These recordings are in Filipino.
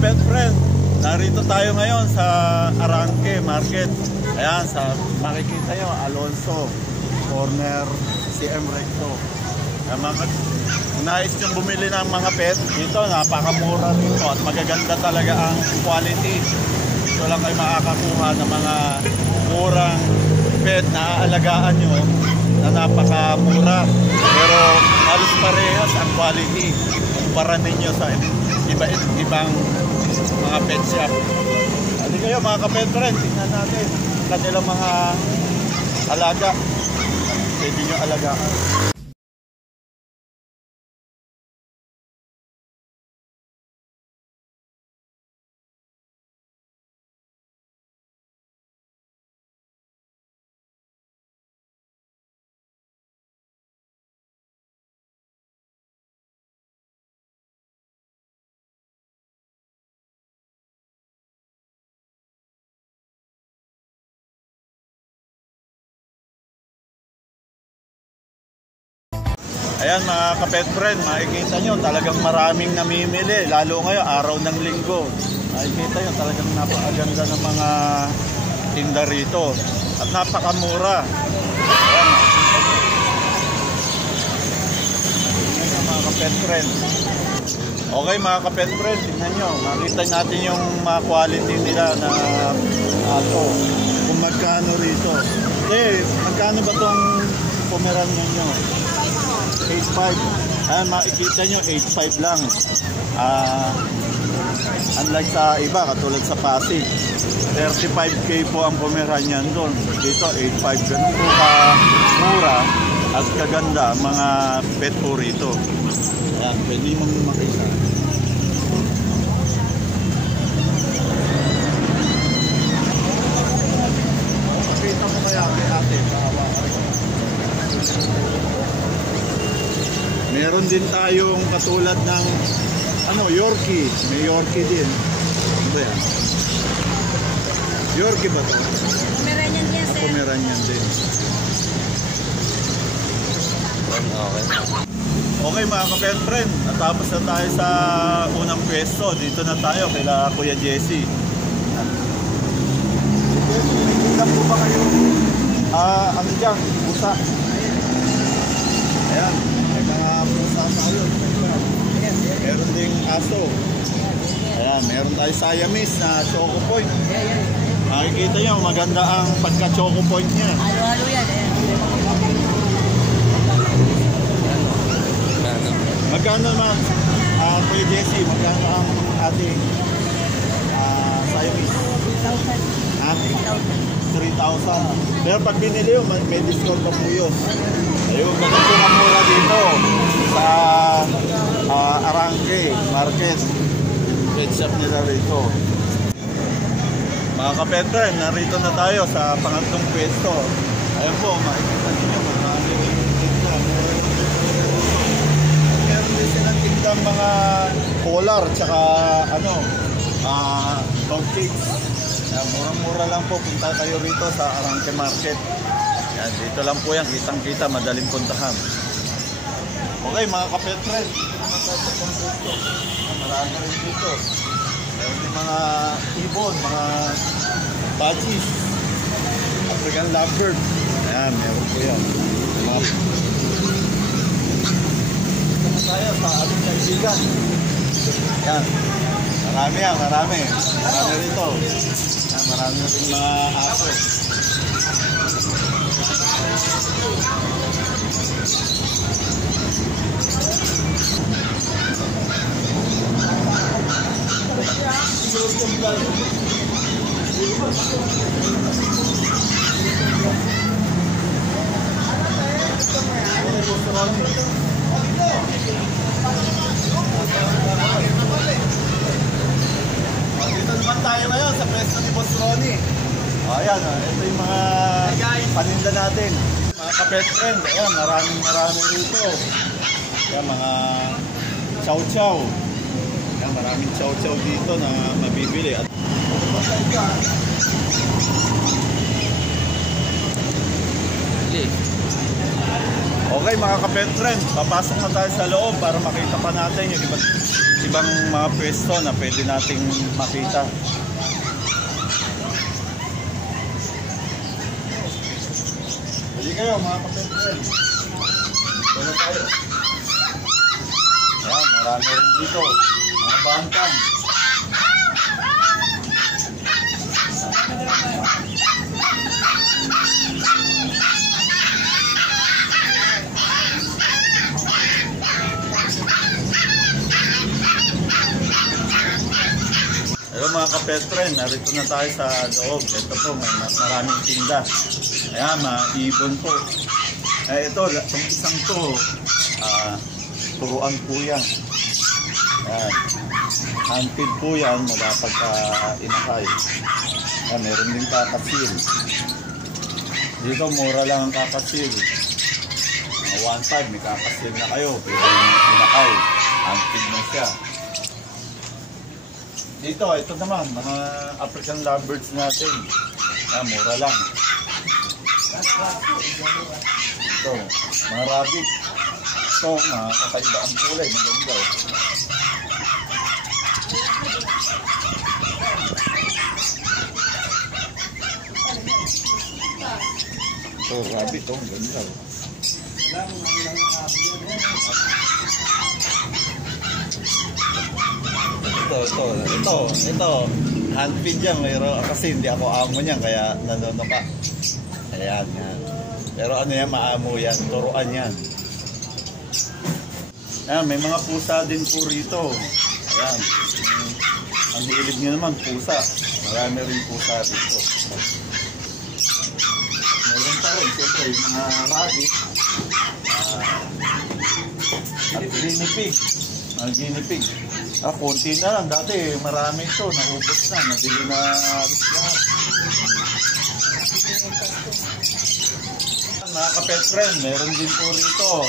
pet friend, narito tayo ngayon sa Arangke Market. Ayan, makikita nyo, Alonso, corner, CM Recto. Kung nais nyo bumili ng mga pet, dito napakamura dito at magaganda talaga ang quality. Dito lang kayo makakakuha ng mga murang pet na aalagaan nyo na napakamura. Pero halos parehas ang quality kumpara ninyo sa ibang mga pet shop. Hindi kayo mga ka-pet friend, tingnan natin kanilang mga alaga. Pwede nyo alagaan. Ayan mga ka-pet friend, makikita nyo talagang maraming namimili, lalo ngayon araw ng linggo. Makikita nyo talagang napakaganda ng mga tinda rito at napakamura. Ayan mga ka-pet friend. Okay mga ka-pet friend, tingnan nyo, makita natin yung mga quality nila na ato. Kung magkano rito. Magkano ba itong Pomeranian nyo? 8.5. Ayan, makikita nyo, 8.5 lang. Unlike sa iba, katulad sa Pasig, 35K po ang Pomeranian doon. Dito, 8.5. Ganun po ka-mura at kaganda ang mga pet po rito. Ayan, pwede mong makita. Makita mo kaya kay ate, kahawa ka rin. Meron din tayong katulad ng Yorkie. May Yorkie din. Ano ba yan? Yorkie ba ito? Pomeranian din, sir. Pomeranian din. Okay. Okay mga ka-pet friend, natapos na tayo sa unang pwesto. Dito na tayo kila Kuya Jesse. May tingnan po ba kayo? Ano dyan? Pusa. Ayan. May mga pusa tayo. Meron ding aso. Ayan. Meron tayo Siamese na Choco Point. Makikita nyo, maganda ang pagka-Choco Point niya. Halo-halo yan. Magkano naman, Kuya Jesse, magkano ang ating Siamese? 3,000. Pero pag binili yun, may discount pa po yun. Ayun, ganun po ang mura dito sa Arangke Market. Pet shop nila rito. Mga ka-pet friend, narito na tayo sa pangatlong pwesto. Ayun po, makikita ninyo, maraming tinda. Meron din silang tindang mga collar, tsaka dog cakes. Murang-mura lang po, punta kayo rito sa Arangke Market. Yan, dito lang po yan, kitang-kita, madaling puntahan. Okay mga ka-pet friend, marami rin dito. Meron din mga ibon, mga budgies, African lovebird. Ayan, meron po yan. Ito na tayo sa ating kaibigan. Yan, marami yan, marami. Marami rito. Yan, marami rin mga aso. Dito naman tayo ngayon sa pwesto ni Boss Ronnie. Ayan, ito yung mga paninda natin. Mga ka-pet friend, ayan, maraming rito. Ayan, mga chow-chow. Ayan, maraming chow-chow dito na mabibili. At Okay mga ka-pet friend, papasok na tayo sa loob para makita pa natin yung ibang mga pwesto na pwede nating makita. Hindi kayo mga ka-pet friend. Ito na tayo. Ayan, marami rin dito. Mga bantang. Hello mga ka-pet friend, narito na tayo sa loob. Ito po, may maraming tinda. Ayan, maibon po. Ito, itong isang to, turuan po yan. Ayan, hunted po yan mula pagka inakay. Ayan, meron din kakasil. Dito, mura lang ang kakasil. 1.5, may kakasil na kayo. Pwede inakay. Hunted na siya. Dito, ito naman, mga African lovebirds natin. Mura lang. Ito, mga rabbit. Ito, mga kakaiba ang kulay. Maganda. Ito, rabbit. Ito, maganda. Ito, handfeed yan, mayroon kasi hindi ako amo niyan, kaya nanono ka. Ayan, yan. Pero ano yan, maamo yan, turuan yan. Ayan, may mga pusa din po rito. Ayan, ang hilig nyo naman, pusa. Marami rin pusa rito. Meron pa rin, siyempre, yung mga rabbit. At guinea pig. Guinea pig. Konti na lang. Dati marami ito. Naubos na. Nabili na lahat. Mga ka-pet friend, meron din po rito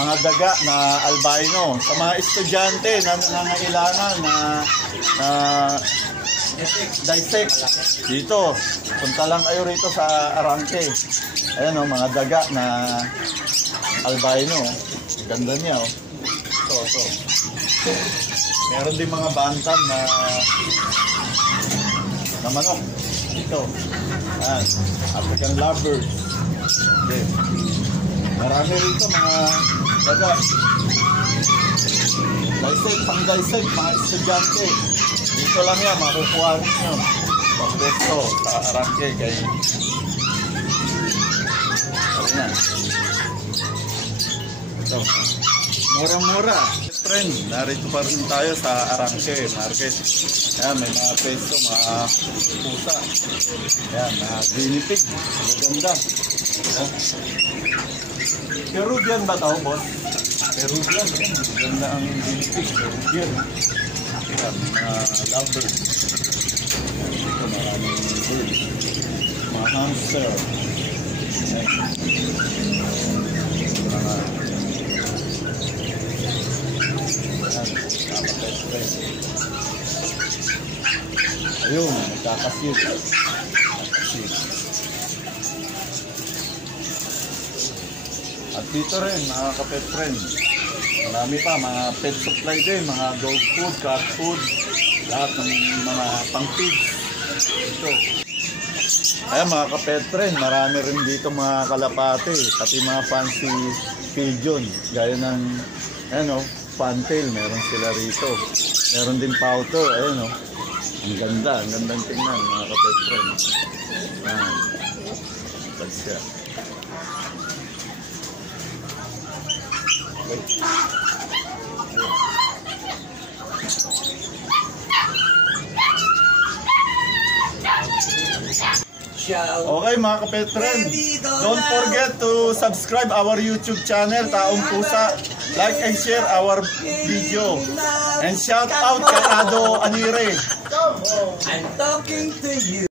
mga daga na albino. Sa mga estudyante na nangangailangan na dissect dito. Punta lang kayo rito sa Arangke. Ayan o, mga daga na albino. Ganda niya o. Ito. Meron din mga bantam na manok. Ito. Ayan. African lovebirds. Okay. Marami rito mga daga. Pang-dissect, mga estudyante. Dito lang yan, makukuha nyo. Pag-besto sa Arangke. Kaya na. Ito. Mura-mura. Friend, narito pa rin tayo sa Arangke Market. Ayan, may mga peso, mga pusa. Ayan, mga guinea pig. Maganda. Peruvian ba ito, boss? Peruvian. Maganda ang guinea pig. Peruvian. Ayan, mga lovebirds. Ito, maraming birds. Mga hamster. Ayan. Ayun, nagkakasil. At dito rin, mga ka-pet friend, marami pa, mga pet supply din, mga dog food, cat food, lahat ng mga pang-feeds. Ito. Ayan, mga ka-pet friend, marami rin dito mga kalapate, pati mga fancy pigeon, gaya ng, fantail, meron sila rito. Meron din powder, ayun o. Ang gandang tingnan mga ka-pet friend. Ayan. Bad siya. Okay mga ka-pet friend, don't forget to subscribe our YouTube channel, Taong Pusa. Like and share our video. And shout out kay Ado Anire. I'm talking to you.